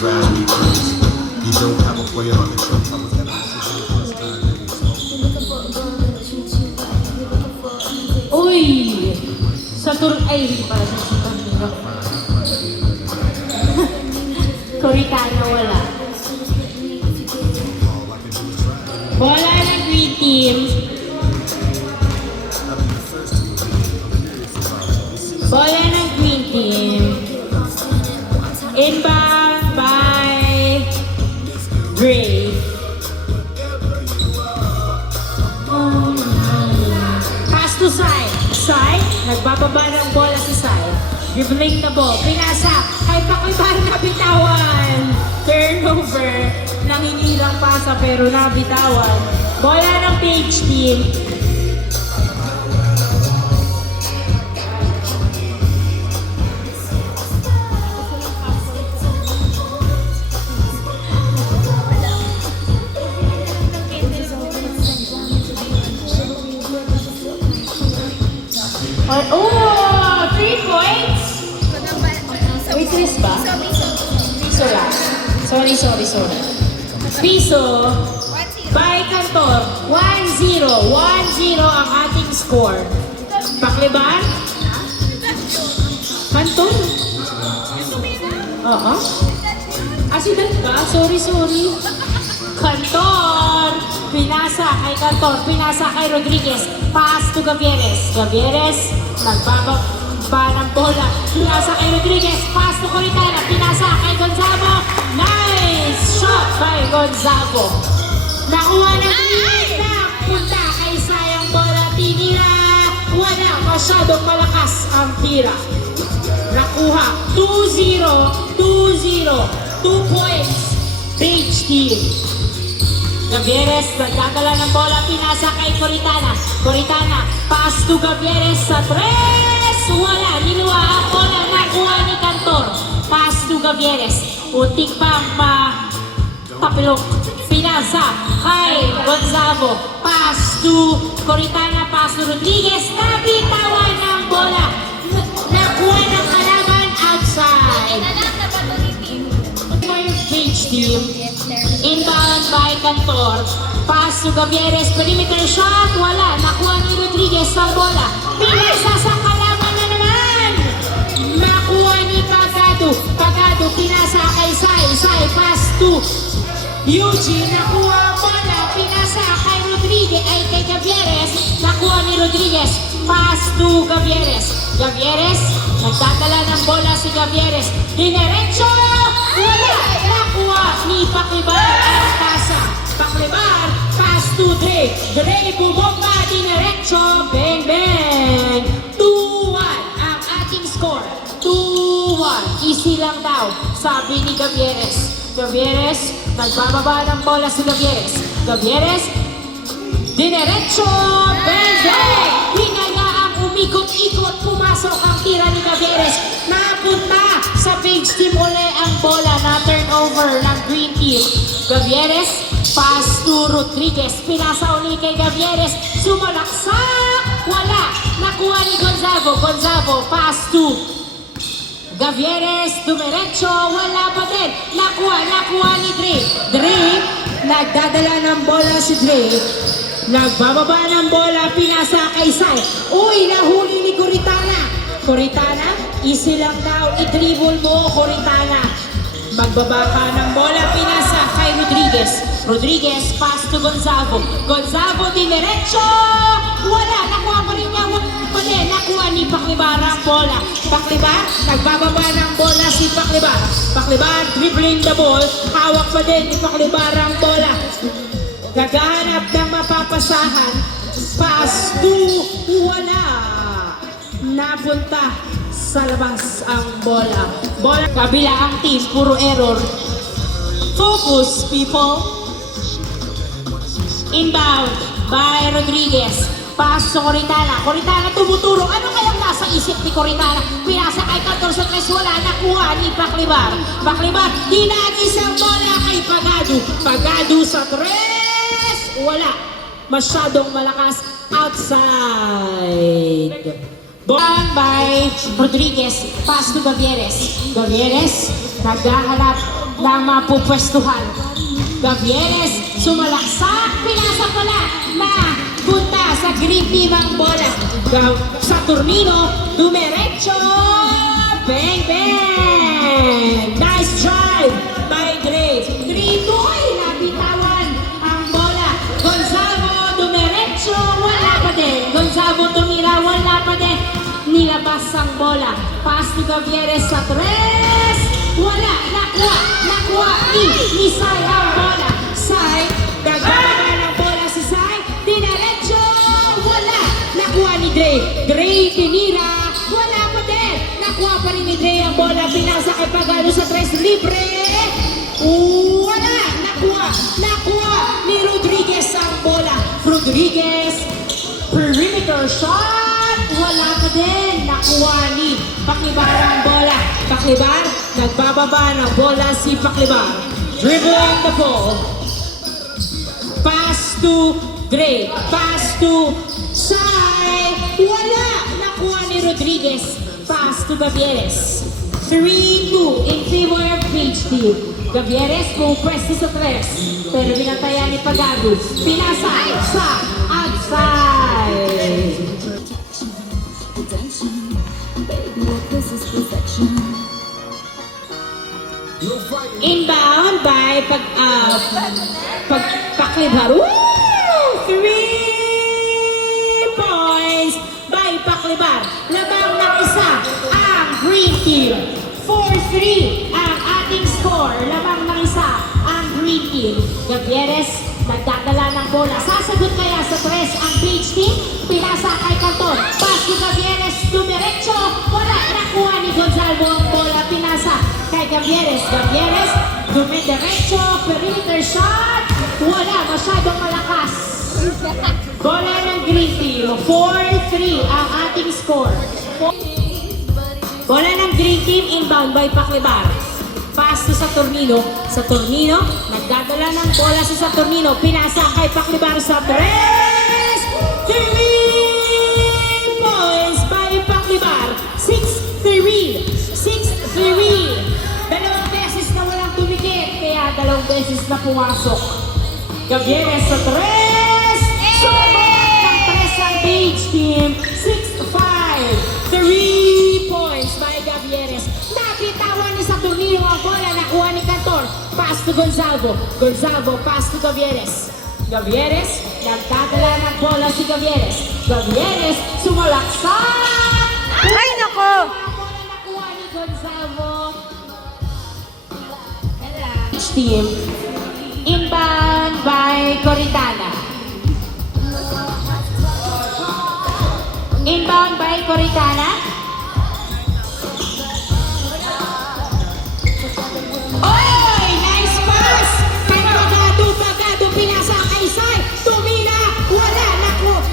drive me crazy. You don't have a player on the show. I was having this time. Uy! Sa tour ay hindi pala sa Santandino. Coritana wala. Bola ng green team. Bola ng green team. Inbound by Gray. Pass to Sai. Sai, nagbababa ng bola si Sai. Dribbling the ball. Pinasa. Kay Paklibar na bitawan. Turnover. Nangingilang pasa pero nabitawan. Bola ng Page team. Oh! 3 points! Wait, Chris ba? Piso lang. Sorry. Piso by Cantor. 1-0. 1-0 ang ating score. Pakliban? Cantor? Oo. Asidan ba? Sorry. Cantor! Pinasa kay Cantor. Pinasa kay Rodriguez. Pass to Gavieres. Gavieres, nagbababa ng bola. Pinasa kay Rodriguez. Pass to Coritana. Pinasa kay Gonzalo. Nice shot by Gonzalo. Nakuha ng Tina. Punta kay Sayang bola. Tinira. Wala. Masyadong malakas ang tira. Nakuha. 2-0. 2 points. Page team. Gavieres, nagdadala ng bola, pinasa kay Coritana. Coritana, pass to Gavieres sa 3. Wala, niluwa ang bola, nakuha ni Cantor. Pass to Gavieres. Untik pang tapilok. Pinasa kay Gonzalo. Pass to Coritana, pass to Rodriguez. Nabitawan ng bola. Nakuha ng kalaban outside. Page team. Inbound by Cantor. Pass to Gavieres. Perimeter shot. Wala. Nakuha ni Rodriguez sa bola. Pinasa sa kalaban na naman. Nakuha ni Pagado. Pagado pinasa kay Sai. Sai pass to Eugene. Nakuha ang bola. Pinasa kay Rodriguez. Ay kay Gavieres. Nakuha ni Rodriguez. Pass to Gavieres. Gavieres. Nagdadala ng bola si Gavieres. Dinerecho. Wala. Nakuha ni Paklibar ang pasa. Paklibar, pass to Dre. Dre bumomba, dinerecho, bang bang. 2-1 ang ating score. 2-1. Easy lang daw, sabi ni Gavieres. Gavieres, nagbababa ng bola si Gavieres. Gavieres, dinerecho, bang bang. Hinagaang umikot-ikot, pumasok ang tira ni Gavieres. Napunta sa Page team uli ang bola na turnover ng green team. Gavieres, pass to Rodriguez. Pinasa uli kay Gavieres. Sumalaksak. Wala. Nakuha ni Gonzalo. Gonzalo, pass to Gavieres. Dumiretso. Wala pa din. Nakuha ni Dre. Dre, nagdadala ng bola si Dre. Nagbababa ng bola. Pinasa kay Sai. Uy, nahuli ni Coritana. Coritana, easy lang daw. I-dribble mo, Coritana. Magbaba ka ng bola, pinasa kay Rodriguez. Rodriguez, pass to Gonzalo. Gonzalo, dinerecho! Wala, nakuha pa rin niya. Nakuha ni Paklibar ang bola. Paklibar, nagbababa ng bola si Paklibar. Paklibar, dribbling the ball. Hawak pa din ni Paklibar ang bola. Gagahanap ng mapapasahan. Pass to wala. Napunta sa labas ang bola. Kabila ang team, puro error. Focus, people. Inbound by Rodriguez. Pass to Coritana. Coritana tumuturo. Ano kayang nasa isip ni Coritana? Pinasa kay Cantor sa 3. Wala. Nakuha ni Paklibar. Paklibar, dinagis ang bola kay Pagado. Pagado sa 3. Wala. Masyadong malakas. Outside. Ball by Rodriguez. Pass to Gavieres. Gavieres, naghahanap na mapupwestuhan. Gavieres, sumalaksak, pinasa pala na punta sa green team ang bola. Saturnino, dumiretso, bang bang! Nice drive by Dre. 3-2, nabitawan ang bola. Gonzalo, dumiretso, wala pa din. Gonzalo tumira, wala pa din. Nilabas ang bola. Pass to Gavieres sa 3. Wala, nakuha ni Sai ang bola. Sai, nagbababa ng bola si Sai. Dinaretso, wala. Nakuha ni Dre. Dre, tinira, wala pa din. Nakuha pa rin ni Dre ang bola. Pinasa kay Pagano sa 3. Libre. Wala, nakuha ni Rodriguez ang bola. Rodriguez, perimeter shot. Wala pa din. Nakuha ni Paklibar ang bola. Paklibar, nagbababa ng bola si Paklibar. Dribbling the ball. Pass to Dre. Pass to Sai. Wala. Nakuha ni Rodriguez. Pass to Gavieres. 3-2 in favor of Page Team. Gavieres pumupwesto sa 3. Pero binantayan ni Pagado. Pinasa sa outside. Inbound by Paklibar. 3 points by Paklibar. Labang ng isa ang green team. 4-3 ang ating score. Labang ng isa ang green team. Gavieres nagdadala ng bola. Sasagot kaya sa 3 ang Page Team. Pinasa kay Cantor. Pass to Gavieres. Dumiretso. Wala. Nakuha ni Gonzalo ang bola. Pinasa kay Gavieres. Gavieres. Dumiretso. Perimeter shot. Wala. Masyadong malakas. Bola ng Green Team. 4-3 ang ating score. Bola ng Green Team. Inbound by Paklibar. Pass to Saturnino. Saturnino, nagdadala ng bola si Saturnino. Pinasa kay Paklibar sa 3. 3 points by Paklibar. 6-3. 6-3. Dalawang beses na walang tumikit. Kaya dalawang beses na pumasok. Gavieres sa 3. Sumabot ng 3 ang Page Team. 6-5. 3 points by Gavieres. Napitawan ni Saturnino ang bola. Nakuha ni Cantor. Pass to Gonzalo. Gonzalo, pass to Gavieres. Gavieres, nagdadala ng bola si Gavieres. Gavieres, sumalaksak! Ay, nako! Bola nakuha ni Gonzalo. Team. Inbound by Coritana. Inbound by Coritana. Oy! Nice pass! Kay Pagado, pinasa kay Sai. Tumira, wala.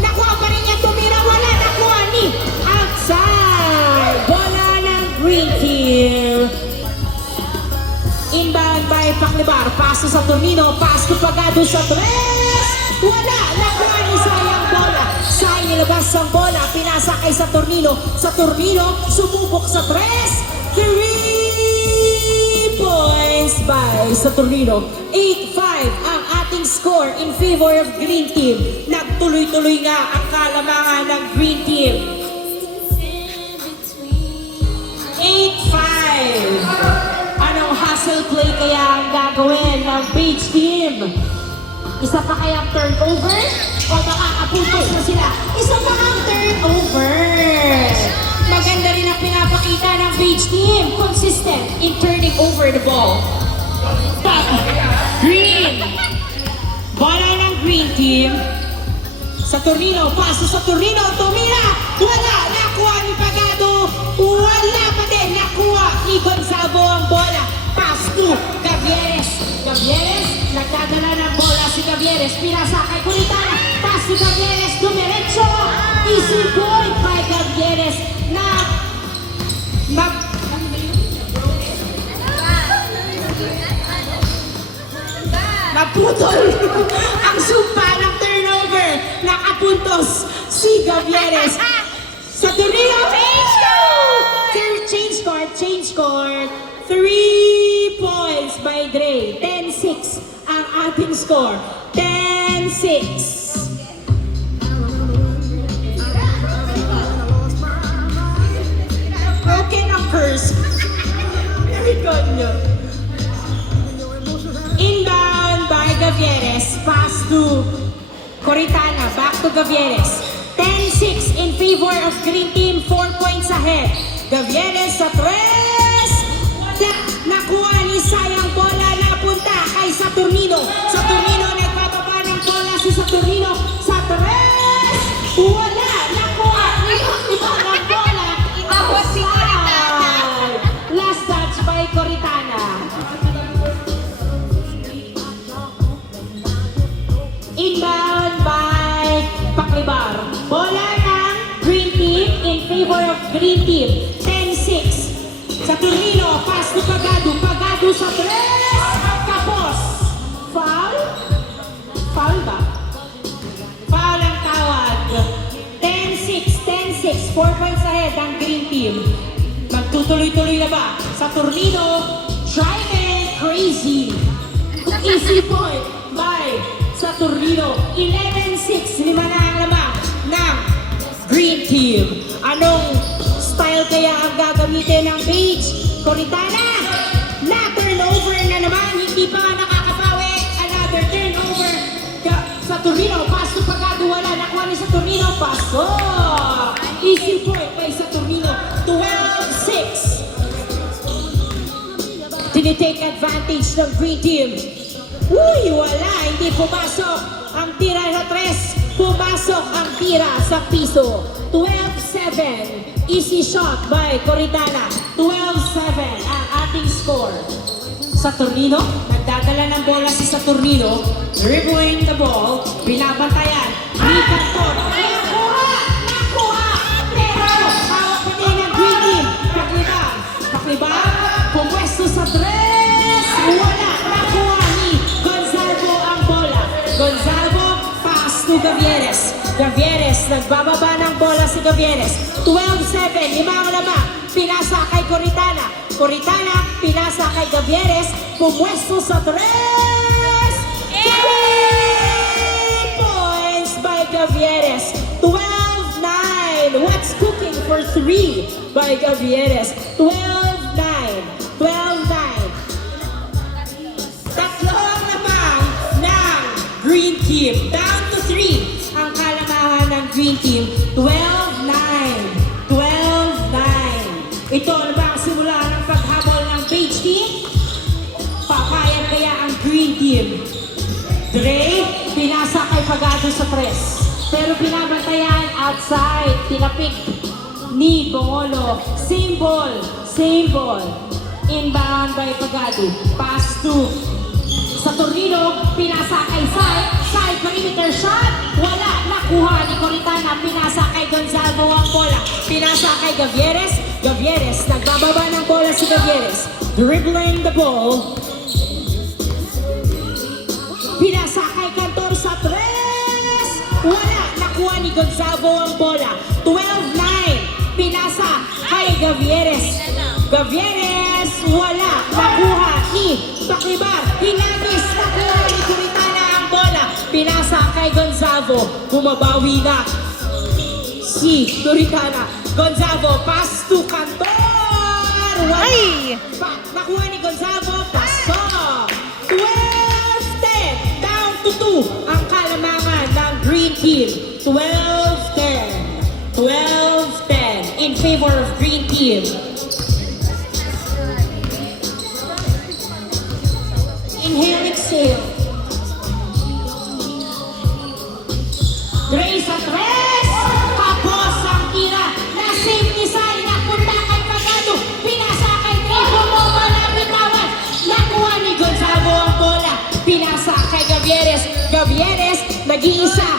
Nakuha pa rin niya, tumira, wala. Nakuha ni outside. Bola ng Green Team. Inbound by Paklibar. Pass to Saturnino. Pass to Pagado sa 3. Wala. Nakuha ni Sai ang bola. Sai nilabas ang bola. Pinasa kay Saturnino. Saturnino sumubok sa 3. 3 points by Saturnino. 8-5 ang ating score in favor of Green Team. Nagtuloy-tuloy nga ang kalamangan ng Green Team. 8-5. Anong hustle play kaya ang gagawin ng Page Team? Isa pa kayang turnover? O makakapuntos na sila? Isa pa ang turnover. Maganda rin ang pinapakita ng Page Team. Consistent in turning over the ball. Green. Bola ng Green Team. Saturnino. Paso Saturnino. Tumira. Wala. Nakuha ni Pagado. Wala pa din. Nakuha ni Gonzalo ang bola. Pass to Gavieres. Gavieres. Nagdadala ng bola si Gavieres. Pinasa kay Coritana. Pass to Gavieres. Dumiretso. Easy point by Gavieres. Naputol ang sumpa ng turnover. Nakapuntos si Gavieres. Saturnino. Change court. 3 points by Dre. 10-6 ang ating score. 10-6. Broken ang curse. Likod nyo. Inbound by Gavieres. Pass to Coritana. Back to Gavieres. 10-6 in favor of Green Team. 4 points ahead. Gavieres sa 3. Wala. Nakuha ni Sayang bola. Napunta kay Saturnino. Saturnino nagpapaba ng bola si Saturnino. Sa 3. Wala. Nakuha ni Iba ng bola. Tapos si Coritana. Last touch by Coritana. Inbound by Paklibar. Bola ng Green Team in favor of Green Team. 10-6. Saturnino, pass to Pagado. Pagado sa 3. Kapos. Foul? Foul ba? Foul ang tawag. 10-6. 10-6. 4 points ahead ang Green Team. Magtutuloy-tuloy na ba? Saturnino, driving crazy. Easy point by Saturnino. 11-6. 5 na ang lamang ng Green Team. Anong style kaya ang gagamitin ng Paige? Coritana, na turnover na naman. Hindi pa nakakapawi. Another turnover. Saturnino, pass to Pagado. Wala. Nakuha ni Saturnino. Pasok. Easy point by Saturnino. 12-6. Tinitake advantage ng Green Team. Uy, wala. Hindi pumasok ang tira sa 3. Pumasok ang tira sa piso. 12-7. Easy shot by Coritana. 12-7 ang ating score. Saturnino, nagdadala ng bola si Saturnino. Dribbling the ball. Binabantayan. Ricantor. Nakuha! Nakuha! Pero hawak pa din ng Green Team. Paklibar. Paklibar. Pumwesto sa 3. Wala. Nakuha ni Gonzalo ang bola. Gonzalo, pass to Gavieres. Gavieres, nagbababa ng bola si Gavieres. 12-7, 5 ang lamang. Pinasa kay Coritana. Coritana, pinasa kay Gavieres. Pumwesto sa 3. 3 points by Gavieres. 12-9. What's cooking for 3 by Gavieres? 12-9. 12-9. Tatlo ang lamang ng Green Team. Down to 3 ang kalamahan ng Green Team. 12-9. 12-9. Ito na ba ang simula ng paghabol ng Paige Team? Papayag kaya ang Green Team? Dre, pinasa kay Pagado sa 3. Pero pinabantayan outside. Tinapik ni Bongolo. Same ball. Same ball. Inbound by Pagado. Pass to Saturnino. Pinasa kay Sai. Sai, perimeter shot. Wala. Nakuha ni Coritana. Pinasa kay Gonzalo ang bola. Pinasa kay Gavieres. Gavieres. Nagbababa ng bola si Gavieres. Dribbling the ball. Pinasa kay Cantor sa 3. Wala. Nakuha ni Gonzalo ang bola. 12-9. Pinasa kay Gavieres. Gavieres. Wala. Nakuha ni Paklibar. Hinagis. Nakuha ni Coritana ang bola. Pinasa kay Gonzalo. Bumabawi na si Coritana. Gonzalo. Pass to Cantor. Wala. Ay! Nakuha ni Gonzalo. Pasok. 12-10. Down to 2 ang kalamangan ng Green Team. 12-10. 12-10 in favor of Green Team. Inhale, exhale. Dre sa 3. Kapos ang tira. Na-save ni Sai. Napunta kay Pagado. Pinasa kay Dre. Bumaba na bitawan. Nakuha ni Gonzalo ang bola. Pinasa kay Gavieres. Gavieres, nag-iisa.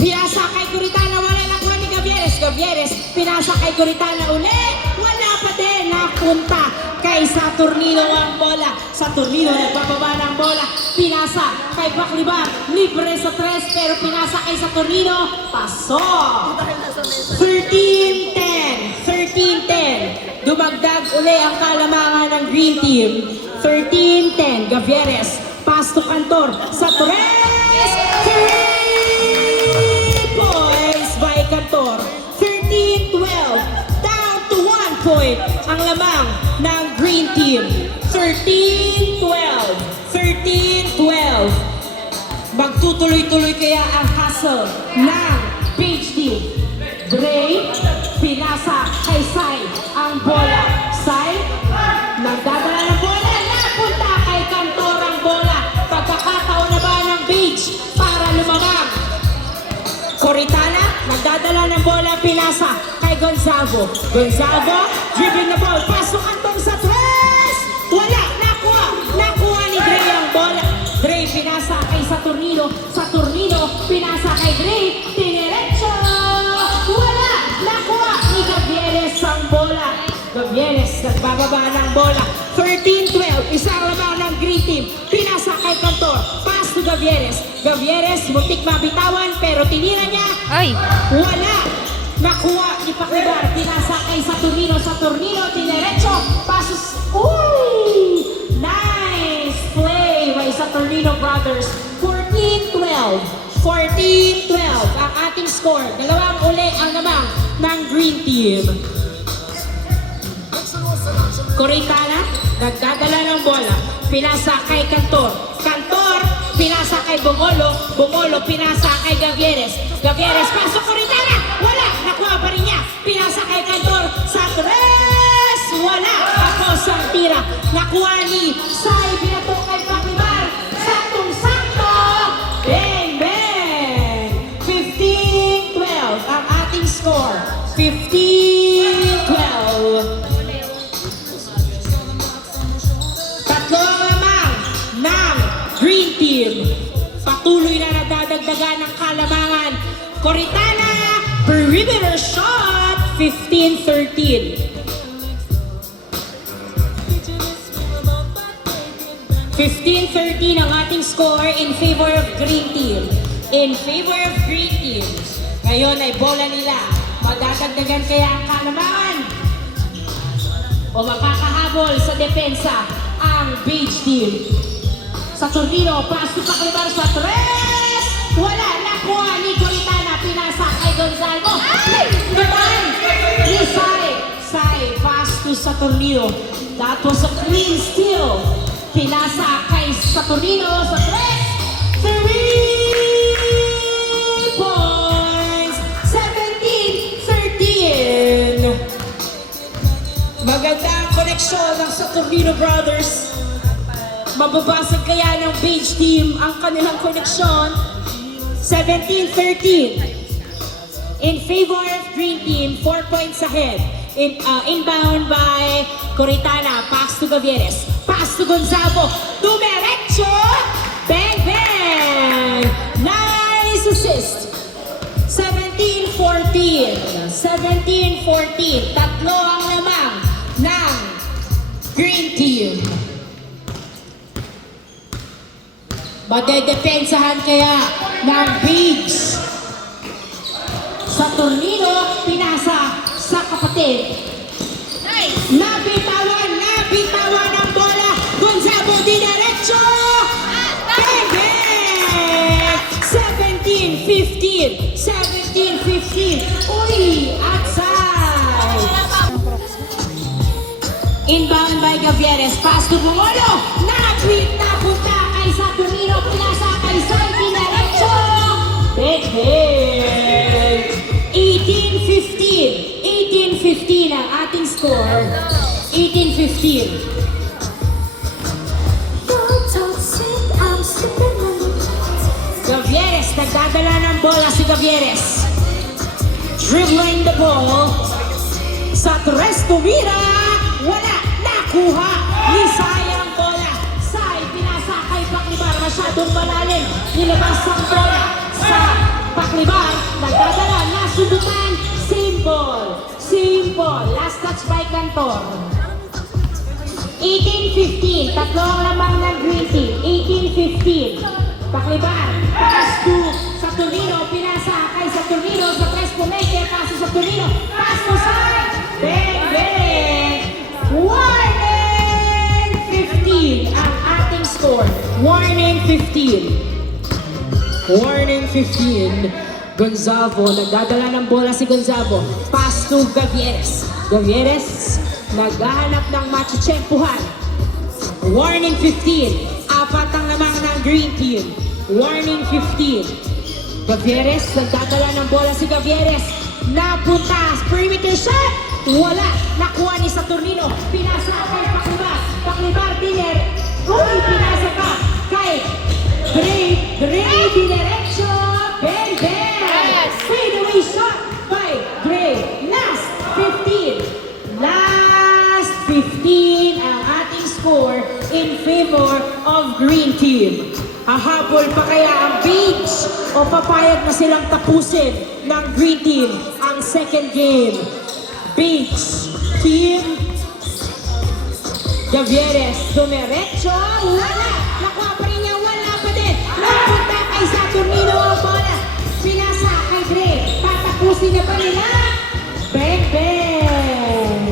Pinasa kay Coritana. Wala. Nakuha ni Gavieres. Gavieres, pinasa kay Coritana ulit. Wala pa din. Napunta kay Saturnino ang bola. Saturnino nagbababa ng bola. Pinasa kay Paklibar. Libre sa 3 pero pinasa kay Saturnino. Pasok. 13-10. 13-10. Dumagdag uli ang kalamangan ng Green Team. 13-10, Gavieres. Pass to Cantor. Sa 3 points by Cantor. 13-12. Down to 1 point ang lamang ng Green Team. 13-12. 13-12. Magtutuloy-tuloy kaya ang hustle ng Page Team. Dre, pinasa kay Sai ang bola. Sai, nagdadala ng bola. Napunta kay Cantor ang bola. Pagkakataon na ba ng Page para lumamang? Coritana, nagdadala ng bola. Pinasa kay Gonzago. Gonzago, dribbling na ball. Pasok Cantor sa 3. Wala, nakuha. Nakuha ni Dre ang bola. Dre, pinasa kay Saturnino. Saturnino, pinasa kay Dre. Tiniretso. Wala, nakuha ni Gavieres ang bola. Gavieres, nagbababa ng bola. 13-12, isang lamang ng Green Team. Pinasa kay Cantor. Pass to Gavieres. Gavieres, muntik mabitawan pero tinira niya. Ay! Wala. Nakuha ni Paclibar. Pinasa kay Saturnino. Saturnino, tiniretso. Passes. Uy! Nice play by Saturnino Brothers. 14-12. 14-12 ang ating score. Dalawang uli ang namang ng Green Team. Coritana, nagdadala ng bola. Pinasa kay Cantor. Cantor, pinasa kay Bungolo. Bungolo, pinasa kay Gavieres. Gavieres, pasok Coritana. Wala, nakuha pa rin niya. Pinasa kay Cantor. Sa 3. Wala, ako sa tira. Nakuha ni Sai, binato kay Paclibar. Saktong-sakto. Bang, bang. 15-12 ang ating score. 15-12. Tatlong lamang ng Green Team. Patuloy na nadadagdagan ng kalamangan. Coritana, perimeter shot. 15-13. 15-13 ang ating score in favor of Green Team. In favor of Green Team. Ngayon ay bola nila. Madadagdagan kaya ang kalamangan? O makakahabol sa depensa ang Beige Team. Saturnino, pass to Paclibar sa 3. Wala, nakuha ni Coritana. Pinasa kay Gonzalo. Naman ni Sai. Sai, pass to Saturnino. That was a clean steal. Pinasa kay Saturnino sa 3. 3 points. 17-13. Maganda ang koneksyon ng Saturnino Brothers. Mababasag kaya ng Beige Team ang kanilang koneksyon. 17-13. In favor of Green Team, 4 points ahead. Inbound by Coritana. Pass to Gavieres. Pass to Gonzago. Dumiretso. Bang, bang. Nice assist. 17-14. 17-14. Tatlo ang lamang ng Green Team. Madedepensahan kaya ng Beige. Saturnino, pinasa sa kapatid. Nabitawan ang bola. Gonzago diretso. Bang, bang. 17-15. 17-15. Uy, outside. Inbound by Gavieres. Pass to Bungolo. Napunta kay Saturnino. Pinasa kay Sai. Diretso. Bang, bang. 18-15. 18-15 ang ating score. 18-15. Gavieres, nagdadala ng bola si Gavieres. Dribbling the ball. Sa 3 tumira. Wala, nakuha ni Sai ang bola. Sai, pinasa kay Paclibar. Masyadong malalim. Nilabas ang bola sa Paclibar. Nagdadala, nasubukan. Simple. Simple. Last touch by Cantor. 18-15. Tatlong lamang ng Green Team. 18-15. Paclibar. Pass to Saturnino. Pinasa kay Saturnino. Sa 3 pumaker. Pass to Saturnino. Pass to Sai. Bang, bang. 1-15. score. Warning 15. Warning 15. Gonzalo, nagdadala ng bola si Gonzalo. Pass to Gavieres. Gavieres, naghahanap ng matchitsempuhan. Warning 15. Apat ang lamang ng green team. Warning 15. Gavieres, nagdadala ng bola si Gavieres. Napunta, perimeter shot. Wala, nakuha ni Saturnino. Pinasa kay Paklibar. Paklibar, Diner. Uy, pinasa pa kay Dre, dinerecho. Ben, fadeaway shot by Dre. Last 15. Last 15 ang ating score in favor of green team. Hahabol pa kaya ang Beige o papayag na silang tapusin ng green team ang second game? Beige team. Gavieres, dumiretso. Wala. Nakuha pa rin niya. Wala pa din. Napunta kay Saturnino ang bola. Pinasa kay Dre. Tatapusin na ba nila? Bang, bang.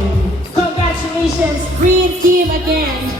Congratulations, green team again.